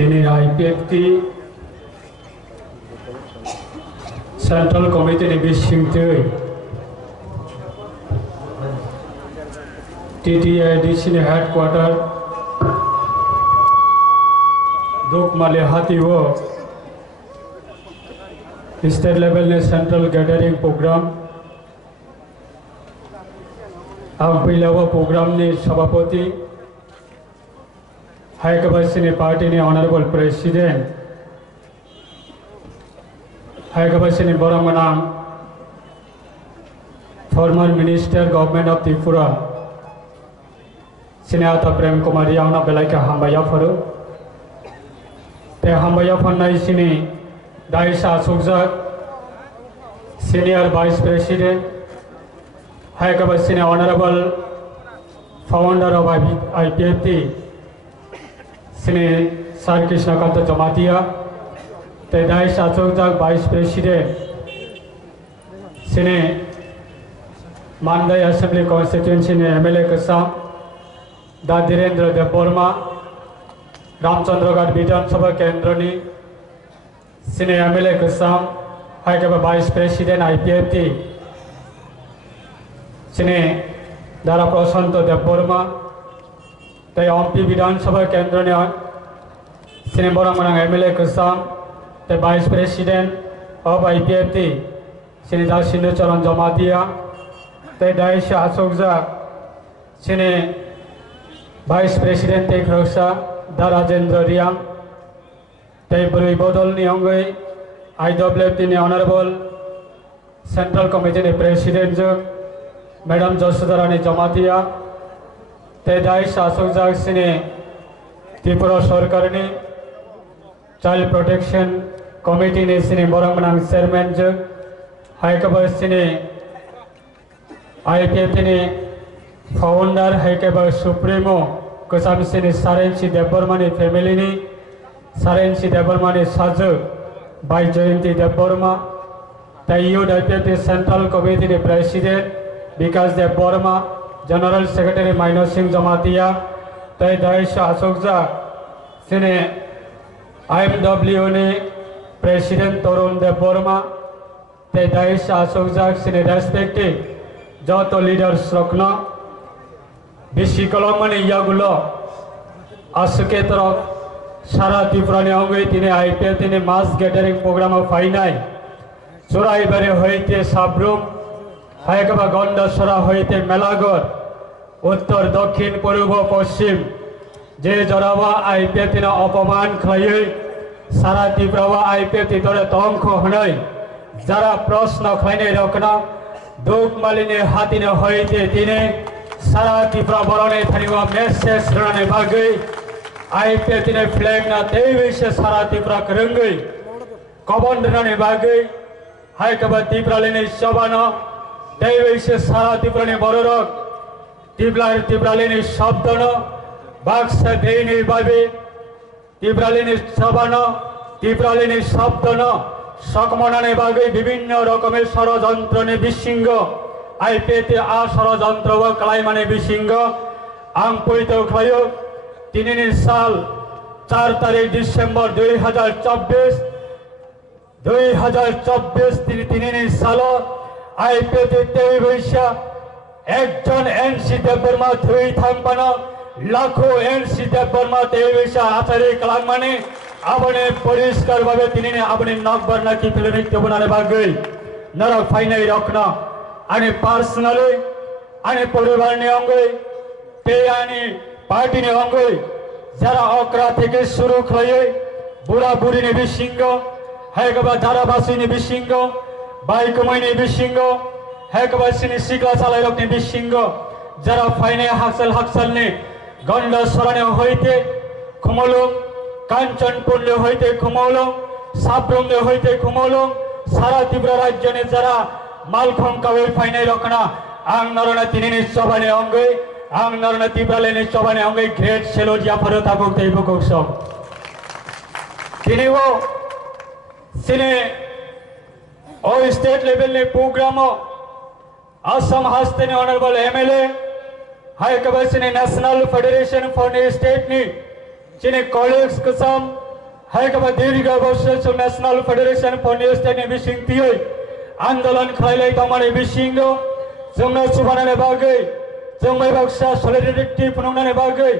তিনি IPFT Central Committee ni bisingtui TTIDC ni headquarter Dukmali Hatiwo state level ni central gathering program Ampilawa program ni sabapati Haikabasini party ni honorable president Haikabasini Boramanam former minister government of Tripura Sinata Prem Kumar Yauna Belaika Hambaya Faru Te Hambaya Fanai Sini Daisha Sukzak senior vice president Haikabasini honorable founder of IPFT Sini Sar Krishna Kanta Jamatia Te Daisha Sukzak vice president Sini Mandai Assembly constituency ni MLA Kasam Dadirendra Deborma Ramchandragarh Vidhan Sabha Kendrani Sini MLA Kasam Haikaba Vice President IPFT Sini Dara Prasanto Deborma Te MP Vidhan Sabha Kendrani Sini Boramanang MLA Kasam Te Vice President of IPFT Sini Dasindu Charan Jamatia Te Daisha Asokza Sini Vice President Te Khrosa Darajendra Riam Te Brui Bodol ni Ongoi IWFT ni Honorable Central Committee ni President Madam Josudarani Jamatia Te Daisha Asokza Sini Tripura Sarkar ni Child Protection Committee ni Sini Boramanang Chairman Haikaba Sini IPFT ni founder Haikaba Supremo Kusam Sini Sarensi Debormani family ni Sarensi Debormani Saju by Jayanti Deborma the IPFT Central Committee ni President because Deborma General Secretary Minor Singh Jamatia the Daisha Asokza Sini IMW ni President Torun Deborma the Daisha Asokza Sini respected Joto leaders Rokna Bishikolamani Yagulo Asuketra Sara Tifrani Ongai Tine IPFT ni mass gathering program of Fainai Surai Bare Hoite Sabrum Haikaba Gonda Sura Hoite Melagor Uttar Dokhin Purubo Poshim Je Jorawa IPFT na Opoman Khaye Sara Tifrawa IPFT Tore Tongkho Hanai Jara Prosna Khaine Rokna Dukmalini Hatine Hoite Tine Sara Tripura Borone Thaniwa message Rane Bagai IPFT ne flag na Tevishe Sara Tripura Karangai Kabond Rane Bagai Haikaba Tripura Lini Shabana Tevishe Sara Tripura ne Bororok Tripura Lini Shabdana Baksa Deini Babi Tripura Lini Shabana Tripura Lini Shabdana Sakmanane Bagai Bibinno Rokomer ষড়যন্ত্রে বিশৃঙ্গ IPFT ষড়যন্ত্র ও কালাইমানে বিশৃঙ্গ আংপৈত খায় 3 সাল 4 তারিখ December 2024 3 সাল IPFT তেইবৈশা একজন NC Debbarma থুই থাম্পানো লাখো NC Debbarma তেইবৈশা আচারে কালাইমানে abone poriskar bhabe tinine abone nokbarna ki pileni tebunane bagai narak fainai rokna ani personally ani poribar ni ongoi te ani party ni ongoi jara okra theke shuru khoye bura buri ni bishingo haikaba jara basi ni bishingo bai komai ni bishingo haikaba sini sikla salai rok ni bishingo jara fainai haksal ni gonda sorane hoite khumolo Kanchanpurle hoite khumolo Sabrumle hoite khumolo Sara Tripura rajyo ne jara malkhom kawe fainai rokna ang narona tinini sobane ongai ang narona Tripura leni sobane ongai great selodia farota gokte ibokokso tiniwo sine o state level ne program Assam hastene honorable MLA Haikaba sine National Federation for the State ni Chine colleagues kasam hai kaba diri ga bosse so National Federation for New State ni bising tioi आंदोलन खालाय तमाने बिसिंगो जोंनो सुबानाने बागै जों मैबाक्सा solidarity फुनुंनाने बागै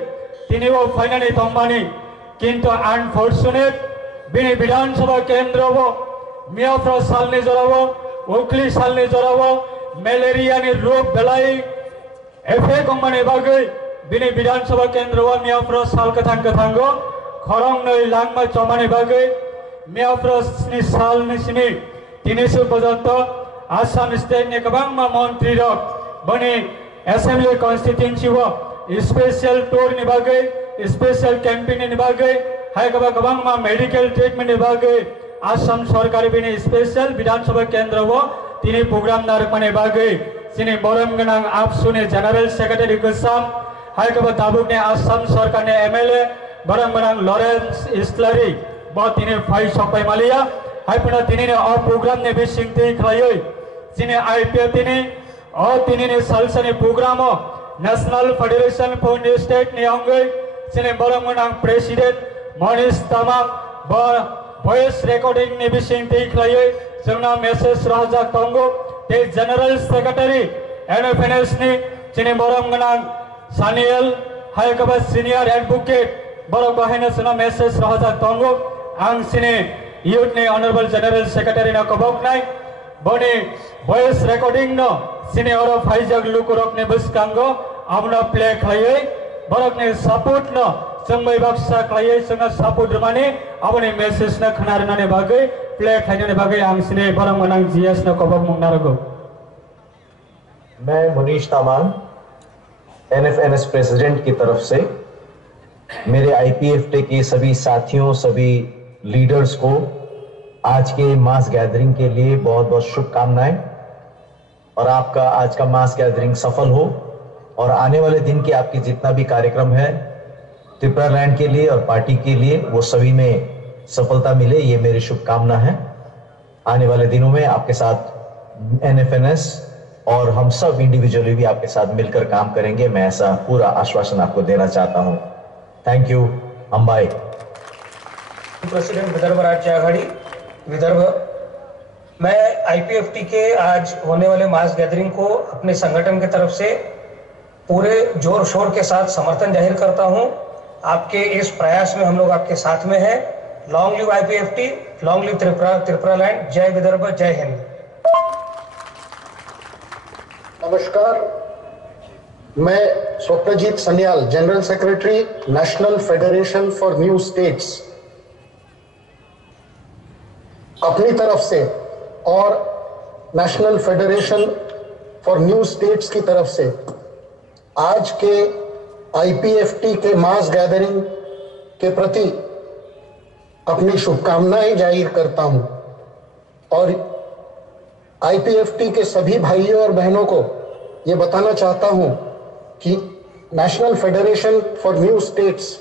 दिनैबो फाइनाने तमाने किन्तु unfortunate बिनि विधानसभा केन्द्रबो मियाफ्रा सालनि जरावो उखली सालनि जरावो मलेरियानि रोग बेलाय एफे कमाने बागै बिनि विधानसभा केन्द्रबो मियाफ्रा साल कथांगो खरं नै लांमा चमाने बागै मियाफ्रा नि सालनि सिनि तिनिसु पर्यंत आसाम स्टेट ने गोबां मंत्री रक बने असेंबली कॉन्स्टिट्यूएंसी वो स्पेशल टूर नि बागै स्पेशल कैंपेन नि बागै हाय गोबां मेडिकल ट्रीटमेंट नि बागै आसाम सरकार बिनि स्पेशल विधानसभा केंद्र वो तिनि प्रोग्राम नारकमाने बागै सिनि बरम गनां आबसुनि जनरल सेक्रेटारी गोसाम हाय दाबुक ने आसाम सरकार ने एमएलए बरम गनां लॉरेंस इस्लारी बो तिनि फाइ सपाय मालिया हाइपना तिनिने अ प्रोग्राम ने बिसिंगति खलायै सिने आईपीएफ तिनिने सालसानि programme National Federation for New State नि अंगै सिने बरमगनां प्रेसिडेंट मनीष तामां ब वॉइस रिकॉर्डिंग नि बिसिंगति खलायै जोंना मेसेज राजा तंगो ते जनरल सेक्रेटारी एनएफएनएस नि सिने बरमगनां सानियल हायकबा सीनियर एडवोकेट बरम बाहायना जोंना मेसेज राजा तंगो आं सिने यूथ ने ऑनरेबल जनरल सेक्रेटरी ना कबक नाय बने वॉइस रिकॉर्डिंग न सिने और फाइजग लुकुरक ने बसकांगो आमना प्ले खायै बरक ने सपोर्ट न संबै बक्सा खायै संगा सपोर्ट माने आबने मेसेज न खनारनाने बागै प्ले खायनाने बागै आं सिने बरमगनां जीएस न कबक मुंगनारगो। मैं मुनीश तामांग एनएफएनएस प्रेसिडेंट की तरफ से मेरे आईपीएफटी के सभी साथियों सभी लीडर्स को आज के मास गैदरिंग के लिए बहुत बहुत शुभकामनाएं और आपका आज का मास गैदरिंग सफल हो और आने वाले दिन के आपके जितना भी कार्यक्रम है त्रिपुरा लैंड के लिए और पार्टी के लिए वो सभी में सफलता मिले, ये मेरी शुभकामना है। आने वाले दिनों में आपके साथ एनएफएनएस और हम सब इंडिविजुअली भी आपके साथ मिलकर काम करेंगे, मैं ऐसा पूरा आश्वासन आपको देना चाहता हूं। Thank you. Ambai president Vidarbha राज्य आघाड़ी विदर्भ। मैं आईपीएफटी के आज होने वाले मास गैदरिंग को अपने संगठन की तरफ से पूरे जोर शोर के साथ समर्थन जाहिर करता हूं। आपके इस प्रयास में हम लोग आपके साथ में हैं। Long live IPFT, long live Tripura land. जय विदर्भ, जय हिंद। नमस्कार, मैं Swapnajit Sanyal, general secretary National Federation for New States, अपनी तरफ से और National Federation for New States की तरफ से आज के आईपीएफटी के मास गैदरिंग के प्रति अपनी शुभकामनाएं जाहिर करता हूं और आईपीएफटी के सभी भाइयों और बहनों को ये बताना चाहता हूं कि national Federation for New states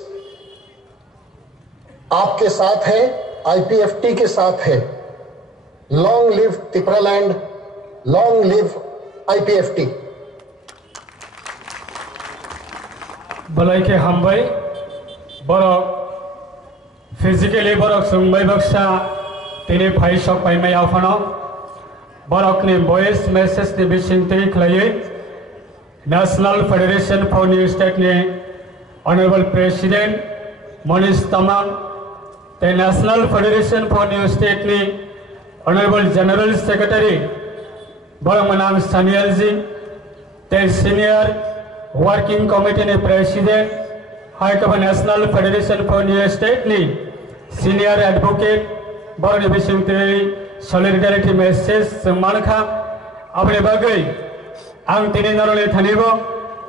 आपके साथ है, आईपीएफटी के साथ है। Long live Tripura land, long live IPFT. बलाई के हमबाई बरक फिजिकली बरक सुंबाई बक्सा तिनी फाइ सक पाइमाय आफानो बरक ने वॉइस मेसेज ने बिसिंगति खलायै National Federation for New State ने ऑनरेबल प्रेसिडेंट मनीष तामां ते National Federation for New State ने ऑनरेबल जनरल सेक्रेटरी बरमगनां सानियल जी ते सीनियर वर्किंग कमिटी ने प्रेसिडेंट हाइकबा National Federation for New State ने सीनियर एडवोकेट बरनि बिसिंगति सलिडारिटी मेसेज मानखा अपने बागै आं तिनि नरले थानिबो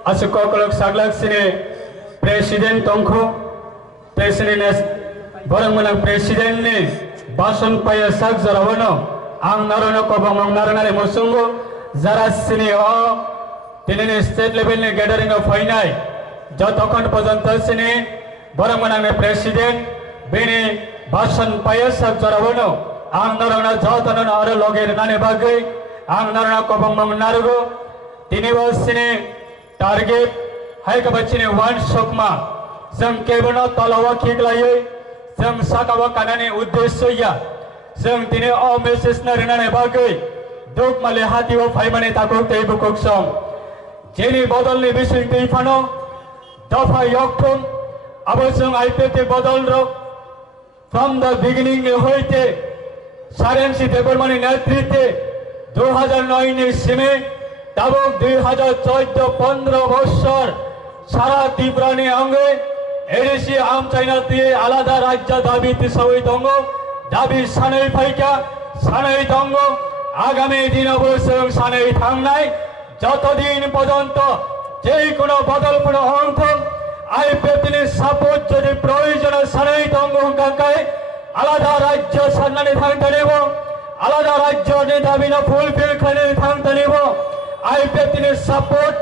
आसुक कलक सागलाक सिने प्रेसिडेंट तंखो प्रेसिडेंट बरमगनां प्रेसिडेंट ने भाषण पाया साग जरावनो आं नारनो कबंग नारनारे मसुंगो जरा सिने अ तिनि स्टेट लेवल ने गैदरिंग अफ फाइनाय जतखन पर्यंत सिने बरमगनां प्रेसिडेंट बेने भाषण पाया साग जरावनो आं नारना जतन आरो लगे नाने बागै आं नारना कबंग नारगो तिनि बसिने टारगेट हाइक बचिने वन शोकमा जों केबनो तलावा खिगलायै जों साकाबा कानानि उद्देश्यया जों दिनै अ मेसेज नारिनानै बागै दुख माले हातिबो फाइमाने ताकुक तै बुकुक सम जेनि बदलनि बिसय दैफानो दफा यक्थुम अब जों आईपीएफटी बदल रक फ्रम द बिगिनिंग হইতে সারেন্সি দেববর্মানি নেতৃত্বে 2009 नि সিমে তাবক 2014-15 বছর সারা ত্রিপুরানি অঙ্গে এডিসি আম চাইনা দিয়ে আলাদা রাজ্য দাবিতে সবাই দঙ্গ দাবি সানাই ফাইকা সানাই দঙ্গ আগামী দিন অবশ্যই সানাই থাংনাই যতদিন পর্যন্ত যে কোনো বদলপূর্ণ অংশ আইপিএফটির সাপোর্ট যদি প্রয়োজন সানাই দঙ্গ হংকায় আলাদা রাজ্য সান্নানি থাকতে নেব আলাদা রাজ্য দাবি না ফুলফিল খানে থাকতে নেব আইপিএফটির সাপোর্ট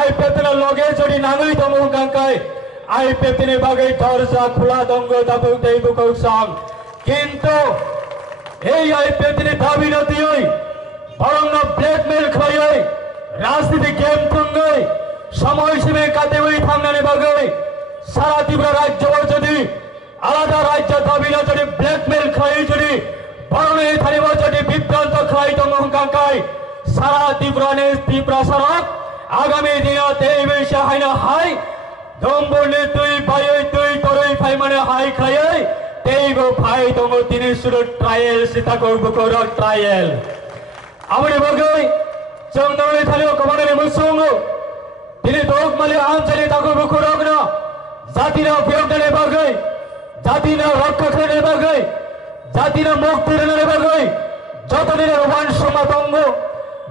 আইপিএফটির লগে যদি নাঙই দঙ্গ হংকায় আইপিএফটির বাগে দরজা খোলা দঙ্গ দাবি দেব কৌশল কিন্তু এই আইপিএফটির দাবি না দিয়েই বরং ব্ল্যাকমেল খাইয়ে রাজনীতি গেম তুঙ্গই সময় সীমে কাটে ওই থামনানে বাগে সারা ত্রিপুরা রাজ্য যদি আলাদা রাজ্য দাবি না যদি ব্ল্যাকমেল খাই যদি বরং এই থানিব যদি বিভ্রান্ত খাই তো মহকাঙ্কাই সারা ত্রিপুরা সড়ক আগামী দিনতে এই বেশি হাই না হাই দম্বনে তুই পাই তুই তোরই ফাই মানে হাই খাইয়ে তেইব ফাই দঙ্গ তিনি শুরু ট্রায়াল সীতা করব কর ট্রায়াল আমাদের বাগে চন্দনে থালিও কমানের মুসুঙ্গ তিনি দোক মালে আঞ্চলে তাকে বুকুরক না জাতিরা বিরোধনে বাগে জাতিরা রক্ষা করে বাগে জাতিরা মুক্তির নে বাগে যতদিনের ওয়ান সমাতঙ্গ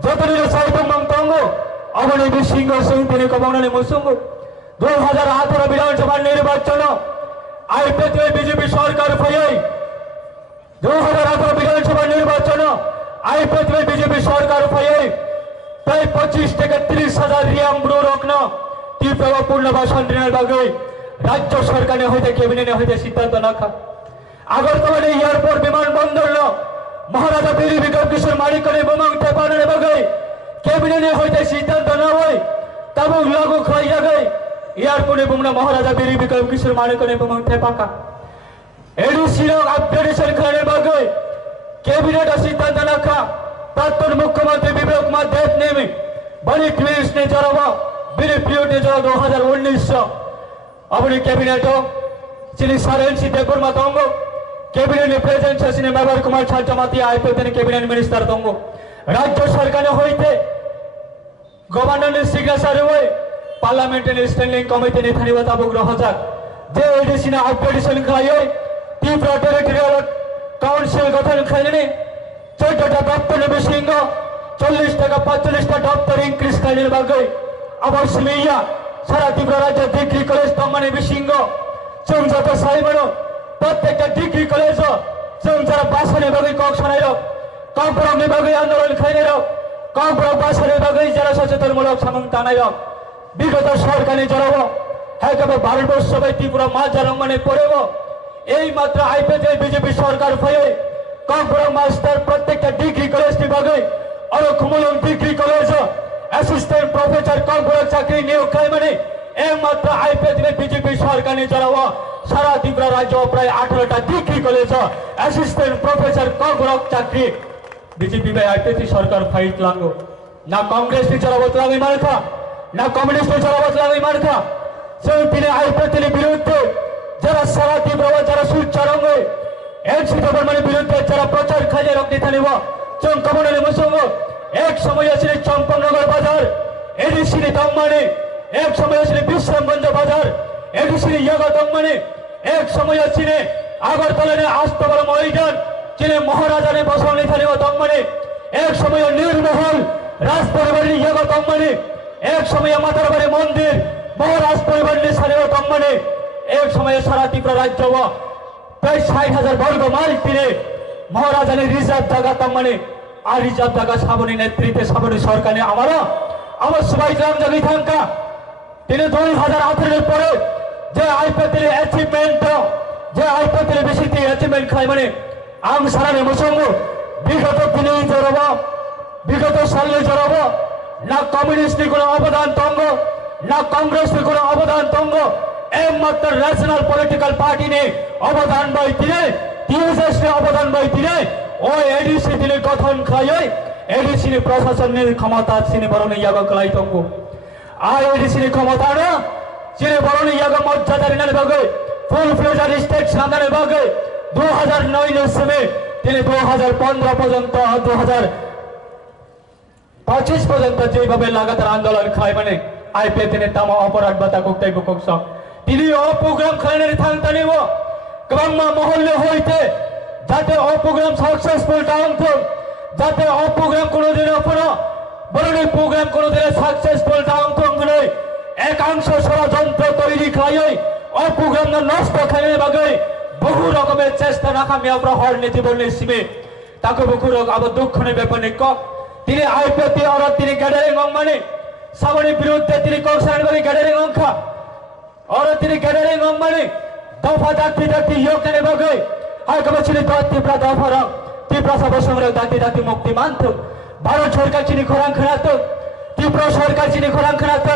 যতদিনের সাইতঙ্গ তঙ্গ অবনি বিসিংহ সিং তিনি কমানের মুসুঙ্গ 2018 বিধানসভা নির্বাচন আইপিএফটি বিজেপি সরকার ফয়াই 2018 বিধানসভা নির্বাচন আইপিএফটি বিজেপি সরকার ফয়াই প্রায় 25 থেকে 30,000 রিয়াম ব্রো রকন ত্রিপুরা পুনর্বাসন ঋণের বাগে রাজ্য সরকারের হইতে ক্যাবিনেটে হইতে সিদ্ধান্ত নাখা আগরতলা এয়ারপোর্ট বিমানবন্দর মহারাজা বীর বিক্রম কিশোর মালিকের বোমাং টেপানের বাগে ক্যাবিনেটে হইতে সিদ্ধান্ত না হয় তব লাগু খাই যাবে এয়ারপোর্টে বুমরা মহারাজা বীর বিক্রম কিশোর মালিকের বোমাং টেপাকা এডিসি আপগ্রেডেশন খানের বাগে ক্যাবিনেট সিদ্ধান্ত নাখা प्राक्तन मुख्यमंत्री विवेक कुमार देव ने बड़ी ट्वीट ने जरावा बिरे पीरियड ने जरा 2019 अपनी कैबिनेट श्री सारेंसी देवबर्मा तंगो कैबिनेट ने प्रेजेंट छसिने मेबर कुमार छाचामाती आईपीएफटी ने कैबिनेट मिनिस्टर तंगो राज्य सरकार ने होइते गवर्नर ने सिग्नेचर हुए पार्लियामेंट ने स्टैंडिंग कमिटी ने थानी बताबो ग्रहजाक जे एडीसी ने अपग्रेडेशन खाइए त्रिपुरा टेरिटोरियल काउंसिल गठन खाइने 14টা দপ্তর বিসিংহ 40 টাকা 45টা দপ্তর ইনক্রিজ খাইনের বাগে আবার সিমিয়া সারা ত্রিপুরা রাজ্য ডিগ্রি কলেজ দমানে বিসিংহ जों যত সাইমনো প্রত্যেকটা ডিগ্রি কলেজ जों যারা বাসনে বাগে কক শোনাইলো কম্পরমনি বাগে আন্দোলন খাইনেরো কম্পরম বাসনে বাগে যারা সচেতনমূলক সামং টানাইলো বিগত সরকারে জড়াবো হেকাবে ভারতবর্ষ সবাই ত্রিপুরা মা জারঙ্গনে পড়েব এই মাত্র আইপিএফটি বিজেপি সরকার হয়ে কম্পরম মাস্টার প্রত্যেকটা ডিগ্রি কলেজ বিভাগে আর কুমুলন ডিগ্রি কলেজ অ্যাসিস্ট্যান্ট প্রফেসর কম্পরম চাকরি নিয়োগ খাই মানে একমাত্র আইপিএফটি বিজেপি সরকারে জড়াবো সারা ত্রিপুরা রাজ্য প্রায় 18টা ডিগ্রি কলেজ অ্যাসিস্ট্যান্ট প্রফেসর কম্পরম চাকরি বিজেপি বাই আইপিএফটি সরকার ফাইট লাগো না কংগ্রেস নি জড়াবো লাগি মার্কা না কমিউনিস্ট নি জড়াবো লাগি মার্কা সেই তিনি আইপিএফটির বিরুদ্ধে যারা সারা ত্রিপুরা যারা সুচারঙ্গে एनसी देवबर्मानि বিরুদ্ধে যারা প্রচার খাইয়ে রক্তি থানিব जों कमনের মুসঙ্গ এক সময় আছিল চম্পকনগর বাজার এডিসি নি দমমানে এক সময় আছিল বিশ্রামগঞ্জ বাজার এডিসি নি ইয়াগা দমমানে এক সময় আছিল আগরতলা নে আস্তবল ময়দান যিনি মহারাজা নে বসনে থানিব দমমানে এক সময় নির্মহল রাজপরিবার নি ইয়াগা দমমানে এক সময় মাতারবাড়ি মন্দির মহারাজ পরিবার নি থানিব দমমানে এক সময় সারা ত্রিপুরা রাজ্য প্রায় 60,000 বর্গ মাইল তীরে মহারাজানের রিজার্ভ জায়গা তমানে আর রিজার্ভ জায়গা সাবনী নেতৃত্বে সাবনী সরকারে আমার সবাই গ্রাম জাগি থাকা তিনি 2018 এর পরে যে আইপিএফটির অ্যাচিভমেন্ট যে আইপিএফটির বেশি অ্যাচিভমেন্ট খাই মানে আম সারানে মুসঙ্গ বিগত দিনে জড়াব বিগত সালে জড়াব না কমিউনিস্ট কোনো অবদান তঙ্গ না কংগ্রেস কোনো অবদান তঙ্গ एकमात्र ন্যাশনাল পলিটিক্যাল পার্টি ने অবদান বইতিরে টিএসএস ने অবদান বইতিরে ও এডিসি দিলে গঠন খায় এডিসি ने প্রশাসন ने ক্ষমতা সিনে বরনে ইয়াগ কলাই তঙ্গু আর এডিসি ने ক্ষমতা না সিনে বরনে ইয়াগ মর্যাদা রিনালে বাগে ফুল ফ্লেজার স্টেট সামনে বাগে 2009 এর সময় তিনি 2015 পর্যন্ত 2025 পর্যন্ত যেভাবে লাগাতার আন্দোলন খায় মানে আইপিএ তিনি তাম অপরাধ বাতা কোকটাই বুকস তিনি ও প্রোগ্রাম খানের থাংতা নেব গ্রাম্য মহল্লে হইতে যাতে ও প্রোগ্রাম সাকসেসফুল টাউন তো যাতে ও প্রোগ্রাম কোনোদিন অপনো বরং এই প্রোগ্রাম কোনোদিন সাকসেসফুল টাউন তো নয় একাংশ ষড়যন্ত্র তৈরি খায় ও প্রোগ্রাম নষ্ট খানের বাগে বহু রকমের চেষ্টা নাকামি আমরা হর নীতি বললে সিমে তাকে বহু রকম আবার দুঃখনে ব্যাপারে তিনি আইপিএতে আর তিনি গ্যাদারিং মানে সামনে বিরুদ্ধে তিনি কংসারবাড়ি গ্যাদারিং অংখা और তিনি গ্যাদারিং মানে দফা দাঁতি দাঁতি ইয়োকানে বাগে আর কবে ছিল তীব্রা দফা রং তীব্রা সব সংগ্রহ দাঁতি দাঁতি মুক্তি মানত ভারত সরকার চিনি খোরাং খানাত তীব্রা সরকার চিনি খোরাং খানাত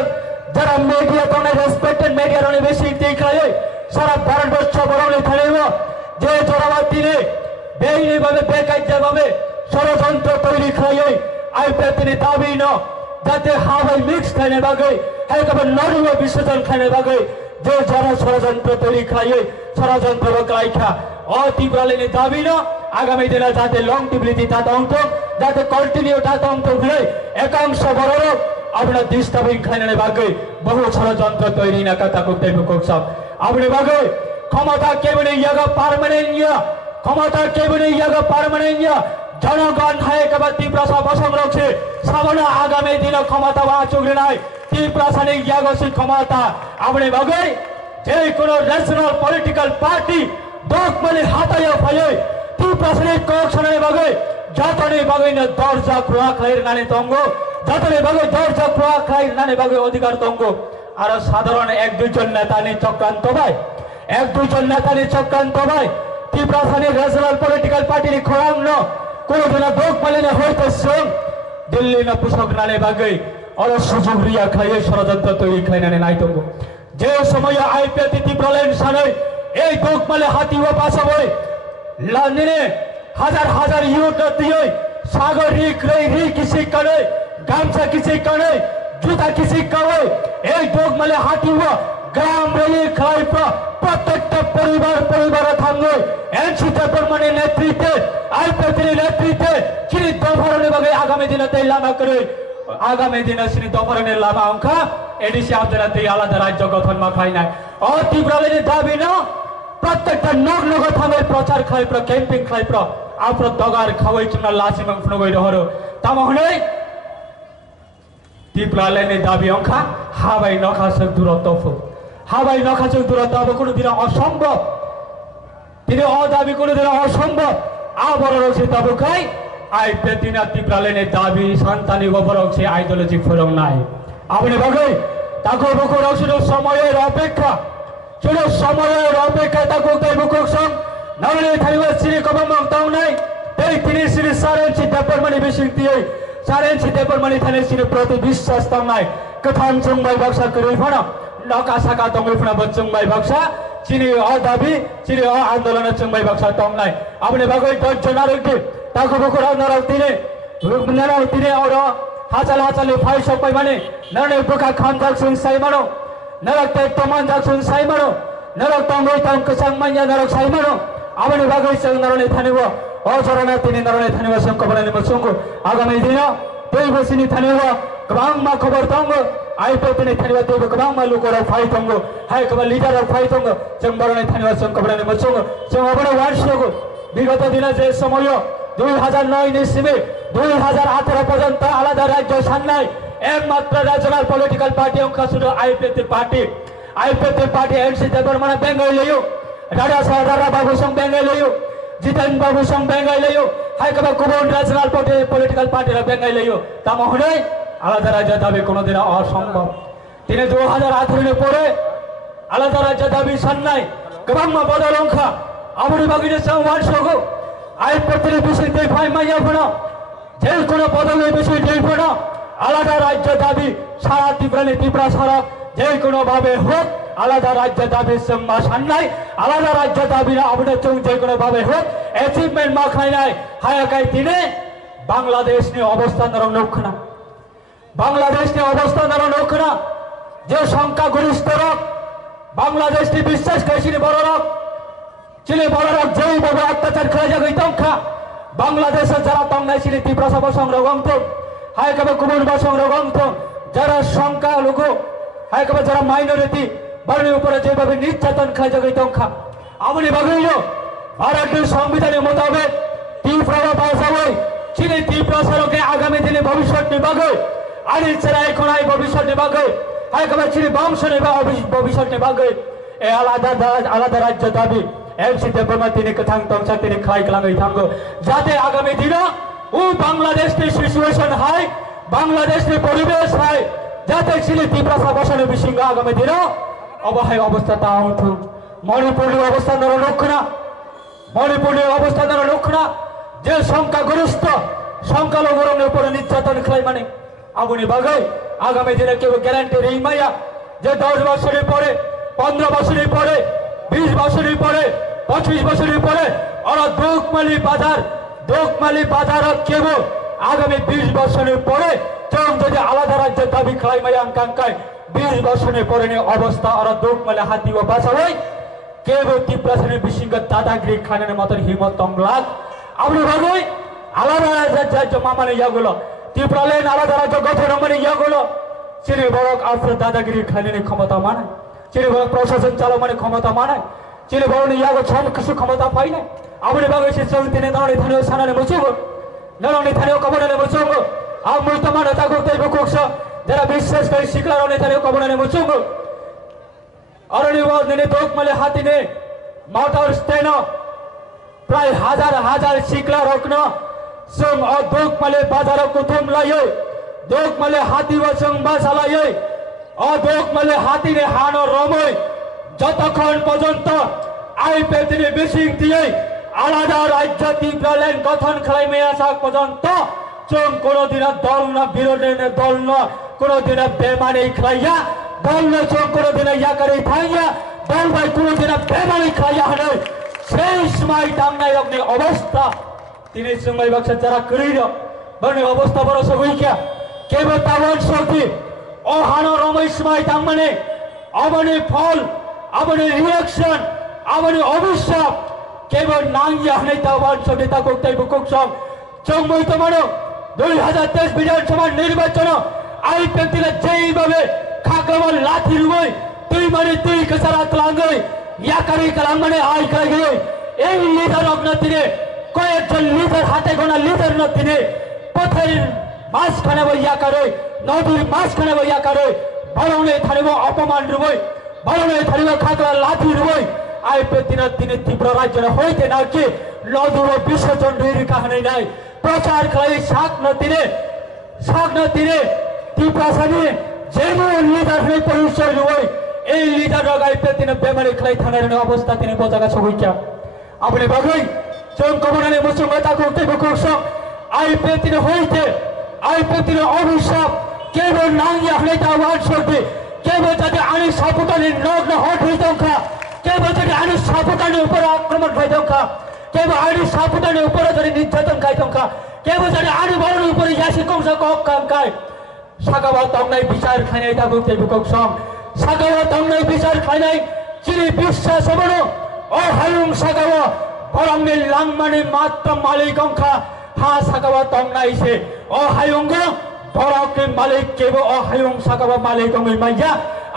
যারা মিডিয়া তোনে রেসপেক্টেড মিডিয়া রনে বেশি দেখায় সারা ভারতবর্ষ বরণে থাকলেও যে জোরাবাদ দিনে বেআইনিভাবে বেকায়দাভাবে ষড়যন্ত্র তৈরি খায় আইপিএ তিনি দাবি ন যাতে হাওয়াই মিক্স খানে বাগে একেবারে নরুয়া বিসর্জন খানে বাগে যে যারা ষড়যন্ত্র তৈরি খায় ষড়যন্ত্র রকাইখা ও তীব্রালিনী দাবি ন আগামী দিনে যাতে লং টিবিলিটি তাতে অন্ত যাতে কন্টিনিউ তাতে অন্ত ঘুরে একাংশ বড় আপনার দৃষ্টাবিন খানে বাগে বহু ষড়যন্ত্র তৈরি না কথা করতে সব আপনি বাগে ক্ষমতা কেবলে ইয়াগা পার্মানেন্ট ইয়া ক্ষমতা কেবলে ইয়াগা পার্মানেন্ট ইয়া জনগণ হয় একেবারে তীব্রসা বসংরক্ষে সামনে আগামী দিনে ক্ষমতা বা চুগড়ে নাই তীব্রসানিক ইয়াগসি ক্ষমতা আপনি বাগে যে কোনো ন্যাশনাল পলিটিক্যাল পার্টি দোকমালি হাতায় ফায়ে তীব্রসানিক কৌশলের বাগে যতনে বাগে না দরজা খোলা খাইর নানে তঙ্গ যতনে বাগে দরজা খোলা খাইর নানে বাগে অধিকার তঙ্গ আর সাধারণ এক দুইজন নেতা নিয়ে চক্রান্ত ভাই এক দুইজন নেতা নিয়ে চক্রান্ত ভাই তীব্রসানিক ন্যাশনাল পলিটিক্যাল পার্টির খোরাং ন কোনদিন দোকমালিনে হইতেছে দিল্লি না পুষক নানে বাগে और সুযোগ রিয়া খাইয়ে ষড়যন্ত্র তৈরি খাই নানে নাই তঙ্গ যে সময় আইপিএ তীব্রলেন সানে এই দোকমালে হাতি ও পাশা বই লন্ডনে হাজার হাজার ইউরো দিয়ে সাগর রিক রে রি কিসি করে গামছা কিসি করে জুতা কিসি করে এই দোকমালে হাতি ও গ্রাম রেলি খাই প্রত্যেকটা পরিবার থাকবে এনসিতে পরমানে নেতৃত্বে আইপিএ নেতৃত্বে চিনি দফারণে বাগে আগামী দিনে তাই লামা করে আগামী দিনে চিনি দফারণের লামা অংখা এডিসি আপনারা তাই আলাদা রাজ্য গঠন মাখাই নাই ও তীব্রলেনের দাবি না প্রত্যেকটা নগ থামের প্রচার খাই ক্যাম্পিং খাই আপনার দগার খাওয়াই চুনা লাসি মাংস নগই রহরো তামহনে তীব্রলেনের দাবি অংখা হাবাই নখাসক দূরত্ব হাবাই নখাসক দূরত্ব কোনোদিন অসম্ভব তিনি অদাবি কোনোদিন অসম্ভব আবার রয়েছে তাবুকাই আইপিএ তিনা তীব্রলেনের দাবি সন্তানি গোবরছে আইডিওলজি ফোরাম নাই আপনি বাগে তাকে বুকু রয়েছিল সময়ের অপেক্ষা শুধু সময়ের অপেক্ষা তাকে তাই বুকুক সং নামলে থাইবা সিরি কবমং তাও নাই তাই তিনি সিরি সারেন চিন্তা পরমানি বেশি দিয়ে সারেন চিন্তা পরমানি থানে সিরি প্রতি বিশ্বাস তাও নাই কথান চুংবাই ব্যবসা করে ফোনা নকা সাকা তঙ্গই ফোনা বচুংবাই ব্যবসা চিনি অদাবি চিনি আন্দোলনের চুংবাই ব্যবসা তাও নাই আপনি বাগৈ দর্জন আরোগ্য তাকে বুকু নারাও তিনি और हाचाल हाचाल फाइ सबै माने नरने बुका खान जाक्सुन साइ मानो नरक ते तमान जाक्सुन साइ मानो नरक तंगै तंग कसang मान्या नरक साइ मानो आबनि बागै सं नरने थानेबो अजरना तिनि नरने थानेबो सं कबरने मसंगो आगामी दिन तै बसिनि थानेबो गोबां मा खबर तंग आइपो तिनि थानेबो तै गोबां मा लुकर फाइ तंग हाय कबा लिडार फाइ तंग जों बरने थानेबो सं कबरने मसंगो जों अबनो वार्षिक विगत दिन जे समय 2009 ইসিমে 2018 পর্যন্ত আলাদা রাজ্য সান্নাই একমাত্র ন্যাশনাল পলিটিক্যাল পার্টি অংশ শুধু আইপিএ পার্টি এনসিতে বর্মনা বেঙ্গল লইও রাজা সাহারা বাবু সং বেঙ্গল লইও জিতেন বাবু সং বেঙ্গল লইও হাইকবা কুবন ন্যাশনাল পলিটিক্যাল পার্টি বেঙ্গল লইও তা মহনে আলাদা রাজ্য দাবি কোনোদিন অসম্ভব তিনি 2018 পরে আলাদা রাজ্য দাবি সান্নাই গোবাং বদল অংশ আমরি বাগিনে সংবাদ সগো আইপিএ বিষয় দেই ফাই মাইয়া ফোনা যে কোনো বদলের বিষয় দেই ফোনা আলাদা রাজ্য দাবি সারা তীব্রা সারা যে কোনোভাবে হোক আলাদা রাজ্য দাবির সম্ভাষণ নাই আলাদা রাজ্য দাবি আমাদের যে কোনোভাবে হোক অ্যাচিভমেন্ট মাখায় নাই হায়াকায় তিনি বাংলাদেশ নিয়ে অবস্থান রক্ষণা বাংলাদেশ নিয়ে অবস্থান রক্ষণা যে সংখ্যাগরিষ্ঠ রক বাংলাদেশ নিয়ে বিশ্বাস করেছিল বড় রক চিলি বড় রক যেইভাবে অত্যাচার খেলে যাবে তংখা বাংলাদেশের যারা তংনায় ছিল তীব্র সব সংরক্ষণ হায়কাবে কুমুর বা সংরক্ষণ যারা সংখ্যালঘু হায়কাবে যারা মাইনরিটি বাড়ির উপরে যেভাবে নির্যাতন খেলে যাবে তংখা আমনি বাগিল ভারতের সংবিধানের মোতাবেক তীব্র ভাষায় চিনি তীব্র সড়কে আগামী দিনে ভবিষ্যৎ নিবাগে আনি ছাড়া এখন ভবিষ্যৎ নিবাগে হায়কাবে চিনি বংশ নিবা ভবিষ্যৎ নিবাগে এ আলাদা আলাদা রাজ্য দাবি এমসি দেববর্মা তিনি কথাং তংসা তিনি খাই কলাঙ্গই থাঙ্গো যাতে আগামী দিনে ও বাংলাদেশের সিচুয়েশন হয় বাংলাদেশের পরিবেশ হয় যাতে ছিল তীব্র বসানো বিশৃঙ্গ আগামী দিনে অবহায় অবস্থা তা উঠুন মণিপুরের অবস্থান রক্ষণা মণিপুরের অবস্থান রক্ষণা যে সংখ্যাগরিষ্ঠ সংখ্যালঘুর উপরে নির্যাতন খেলাই মানে আপনি বাগাই আগামী দিনে কেউ গ্যারান্টি এই মাইয়া যে 10 বছরের পরে 15 বছরের পরে 20 বছরের পরে 25 বছরের পরে ওরা দোকমালি বাজার কেব আগামী 20 বছরের পরে যদি আলাদা রাজ্যের দাবি খেলাই মাইয়া আঙ্কাঙ্কায় 20 বছরের পরে অবস্থা ওরা দোকমালি হাতি ও বাসা হয় কেব তীব্র শ্রেণীর বিশৃঙ্গ দাদাগিরি খানের মতন হিমত তংলাগ আপনি ভাবুই আলাদা রাজ্য মানে ইয়াগুলো ত্রিপুরালেন আলাদা রাজ্য গঠন মানে ইয়াগুলো চিনি বড়ক আসলে দাদাগিরি খানের ক্ষমতা মানে চিনি বড়ক প্রশাসন চালক মানে ক্ষমতা মানে চিনি বড় ইয়াগো সব কিছু ক্ষমতা পাই না আপনি ভাবে সে চলতে নারী থানীয় সানানে মুচুব নারী থানীয় কবনানে মুচুব আমি তো মানে তা করতে বুকুকস যারা বিশ্বাস করে শিখলার অনেক থানীয় কবনানে মুচুব অরণিবাদ দিনে দোকমালে হাতিনে মাতার স্টেন প্রায় হাজার হাজার শিকলা রত্ন সং দোকমালে বাজার কুতুম লাইয়ে দোকমালে হাতি বসং বাসালাইয়ে দোকমালে হাতিরে হানো রময় যতক্ষণ পর্যন্ত আইপে তিনি বিশিং দিয়ে আলাদা রাজ্য তীব্রালেন গঠন খেলাই মেয়ে আসা পর্যন্ত চোখ কোনোদিন দল না বিরোধী দল না কোনোদিন বেমানি খাইয়া দল না চোখ কোনোদিন ইয়াকারে থাইয়া দল ভাই কোনোদিন বেমানি খাইয়া হলে সেই সময় টাঙ্গাই অগ্নি অবস্থা তিনি সময় বাক্সা যারা করিল বনে অবস্থা বড় সবইকা কেবল তাবন শক্তি অহানো রময় সময় টাঙ্গানে অবনি ফল অবনি রিয়াকশন অবনি অভিশাপ কেবল নাঙ্গিয়া হলে তাবন শক্তি তা করতে বুকুকসম চৌমই তো মানো 2023 বিধানসভা নির্বাচন আইপি দিলে যেইভাবে খাকরমাল লাঠি রুই তুই মানে তুই কসারা তলাঙ্গই ইয়াকারি কলাং মানে আই কাগই এই লিডার অগ্নতিনে কয়েকজন লিডার হাতে গোনা লিডার নতিনে পথের মাঝখানে বইয়া করে নদীর মাঝখানে বইয়া করে বলনে থানিব অপমান রুই বলনে থানিব খাকরা লাঠি রুই আইপি দিনে তীব্র রাজ্য হইতে না কি নদীর বিসর্জন রুইর কাহিনী নাই প্রচার খাই শাক নতিনে তীব্রাসানি যেন লিডার হয়ে পরিচয় রুই এই লিডার আইপি দিনে বেমারি খাই থানার অবস্থা তিনি বোঝাগা সবইকা আপনি বাগুই চোখ কমনানে মুসলমাতা করতে বকুস আইপি দিনে হইতে আইপি দিনে অভিশাপ কেবল নাঙ্গিয়া হলে আহ্বান করবে কেবল যাতে আনি সাপুটানের নগ্ন হট হয়ে দঙ্কা কেবল যাতে আনি সাপুটানের উপরে আক্রমণ হয়ে দঙ্কা কেবল আনি সাপুটানের উপরে যদি নির্যাতন খাই দঙ্কা কেবল যাতে আনি বড়ের উপরে ইয়াসি কমসা কক কাঙ্কায় সাগাবা তংনাই বিচার খাইনাই তা বলতে বুকক সম সাগাবা তংনাই বিচার খাইনাই চিনি বিশ্বাস হবন ও হায়ুং সাগাবা বরংনি লাংমানি মাত্র মালিক অংখা হা সাগাবা তংনাই সে ও হায়ুঙ্গ বরংনি মালিক কেব ও হায়ুং সাগাবা মালিক অংই মাইয়া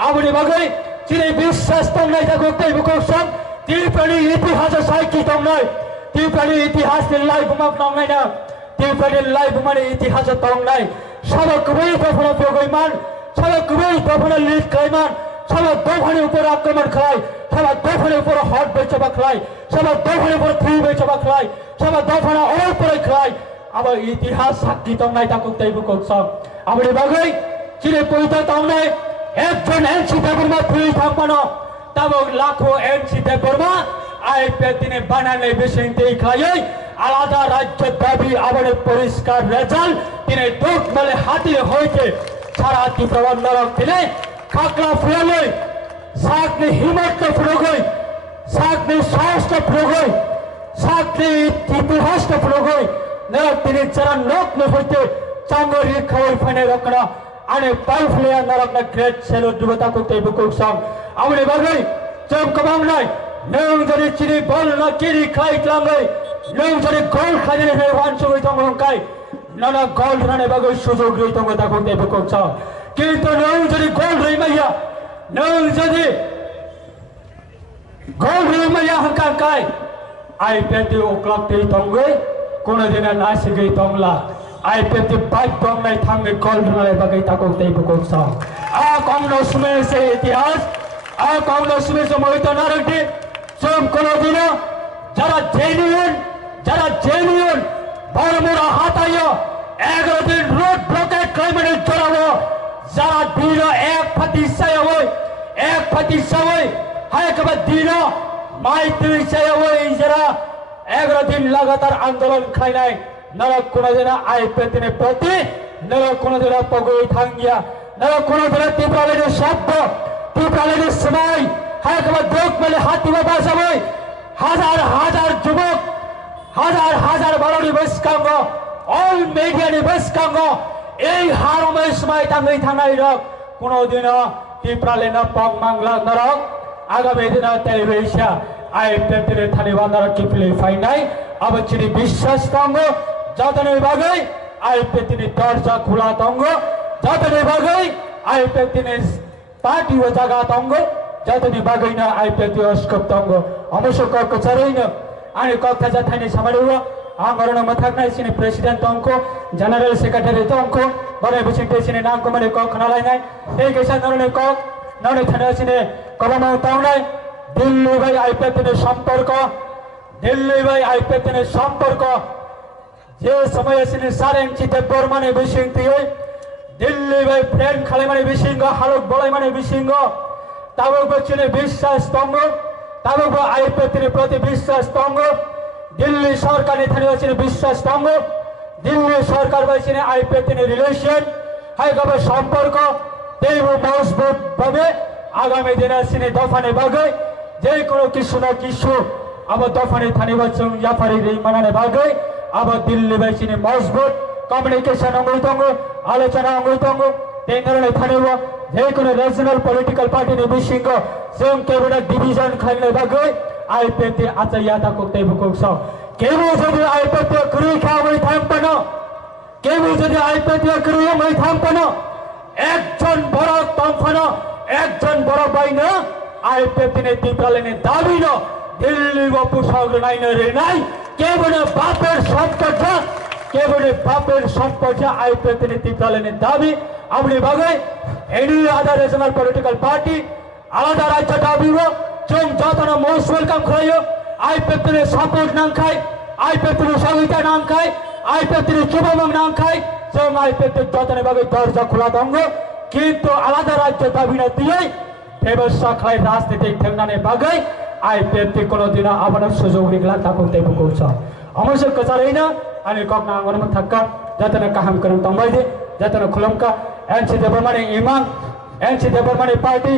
আপনি বাগৈ চিনি বিশ্বাস তংনাই তা করতে বুকক সম ত্রিপুরানি ইতিহাস সাইকি তংনাই ত্রিপুরানি ইতিহাস লাই বুমাক তংনাই না ত্রিপুরানি লাই বুমানি ইতিহাস তংনাই সবক বই দফন প্রগৈমান সবক বই দফন লিড কাইমান সবক দফনের উপর আক্রমণ খায় সবক দফনের উপর হট বেচবা খায় সবক দফনের উপর থ্রি বেচবা খায় সবক দফন ওর উপরে খায় আবার ইতিহাস সাক্ষী তংনাই তা করতে বুকক সব আপনি বাগৈ চিরে পয়তা তংনাই একজন এনসি দেববর্মা ফ্রি থাকবানো তাবক লাখো এনসি দেববর্মা আইপি দিনে বানালে বেশিতে খায় আলাদা রাজ্য দাবি আবার পরিষ্কার রেজাল্ট তিনি দোক মেলে হাতিয়ে হয়েছে সারা তীব্র নরক দিলে खाकला फुलगई सागने हिम्मत फुलगई सागने साहस फुलगई सागने इतिहास फुलगई नरक तिनी चरण लोक न होते चांगोरी खवई फने रखना आणि पाइफले नरक न ग्रेट सेलो दुबता को ते बुकुक सम आवले बगई जम कबांग नाही नंग जरी चिनी बल न किरी खाई तलांगई नंग जरी गोल खाजने ने वांचो गई तंग काय नना गोल रने बगई सुजोग गई तंग ता को ते बुकुक सम किंतु नंग जरी गोल रही मैया नंग जरी गोल रही मैया हंकार काय आई पेटी o'clock ते तंगई कोनो दिन नासी गई तंगला आई पेटी बाइक तंग नहीं थांगे गोल रने बगई ता को ते बुकुक सम आ कांग्रेस में से इतिहास आ कांग्रेस में से मोहित नारंगी जम कोनो दिन जरा जेन्युइन बरमुरा हातायो 11 दिन रोड ब्लॉकेट क्राइमिनल चलावो जरा दिन एक फती सवय हाय कब दिन माइत्री सवय जरा 11 दिन लगातार आंदोलन खाइनाय नरक कोनो दिन आई पेतिने प्रति नरक कोनो दिन पगोई थांगिया नरक कोनो दिन तीव्रले शब्द तीव्रले समय हाय कब दोक मेले हाथी में बासवय हजार जुबक हजार बारोडी बसकांगो ऑल मीडिया नि बसकांगो এই হারমে সময় থাঙ্গই থাঙ্গাই রক কোনো দিন টিপ্রালে না পং মাংলা নরক আগামী দিন তেলেবেশা আই পেতরে থানি বান্দার কিপলে ফাইনাই আবচিনি বিশ্বাস তঙ্গ যতনে বাগৈ আই পেতিনি দরজা খোলা তঙ্গ যতনে বাগৈ আই পেতিনি পার্টি ও জায়গা তঙ্গ যতনে বাগৈ না আই পেতি অস্কপ তঙ্গ অবশ্য কচরেই না आणि কথা জাথানি সামারিও आंगरण मथाकना सिने प्रेसिडेंट अंको जनरल सेक्रेटरी तो अंको बरे बिसिंटे सिने नाम को मने को खनालाय नाय ए केसा नरने को नने थाना सिने कलम उतावनाय दिल्ली भाई आईपेतने संपर्क जे समय सिने सारेन चिते बर्माने बिसिंगति दिल्ली भाई फ्रेंड खाले माने बिसिंग हालक बलाय माने बिसिंग ताबो बचिने विश्वास तंग ताबो आईपेतने प्रति विश्वास तंग दिल्ली सरकार ने थाने वचने विश्वास तंग दिल्ली सरकार वचने आईपेतने रिलेशन हाय गबे संपर्क देव मजबूत भावे आगामी दिन सिने दफाने बागै जे कोनो किछु ना किछु अब दफाने थाने वचन याफारी रे मनाने बागै अब दिल्ली वचने मजबूत कम्युनिकेशन अंगै तंग आलोचना अंगै तंग तेनरने थाने व जे कोनो रीजनल पॉलिटिकल पार्टी ने बिसिंग जों कैबिनेट डिवीजन खाइले बागै आईपेते आता यादा को तेबु को स केबो जदि आईपेते करू खावै थामपन केबो जदि आईपेते करू मै थामपन एकजन बड़ तमफन एकजन बड़ बाइन आईपेते तिप्रालेने दाबी न दिल्ली व पुसाग नाइन रे नाइ केबो बापेर सम्पद आईपेते तिप्रालेने दाबी आमनि बागै any other regional political party आलादा राज्य दाबी व जों जतन मोस्ट वेलकम खायो आईपेतने सपोर्ट नाम खाय आईपेतने सहिता नाम खाय आईपेतने चुबमंग नाम खाय जों आईपेते जतन बागै दरजा खुला दंग किंतु आलादा राज्य दाबी न दिए व्यवस्था खाय राजनीतिक ठेंगाने बागै आईपेते कोनो दिन आबाद सुजोग रिगला ताको तेबु को छ अवश्य कचारैना अनि ककना आंगनमा थक्का जतन काम करम तंबाइदे जतन खुलमका एनसी देबरमाने इमाम एनसी देबरमाने पार्टी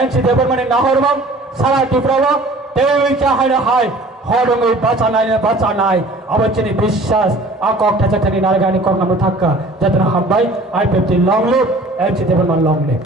एनसी देबरमाने नाहरमंग सारा टिप्रावा तेवी चाहने हाय हरंगै बाचानाय अबचिनी विश्वास आकक थाचथनि नारगानि ककना मुथाक्का जतना हमबाय IPFT long live MC Debbarman long live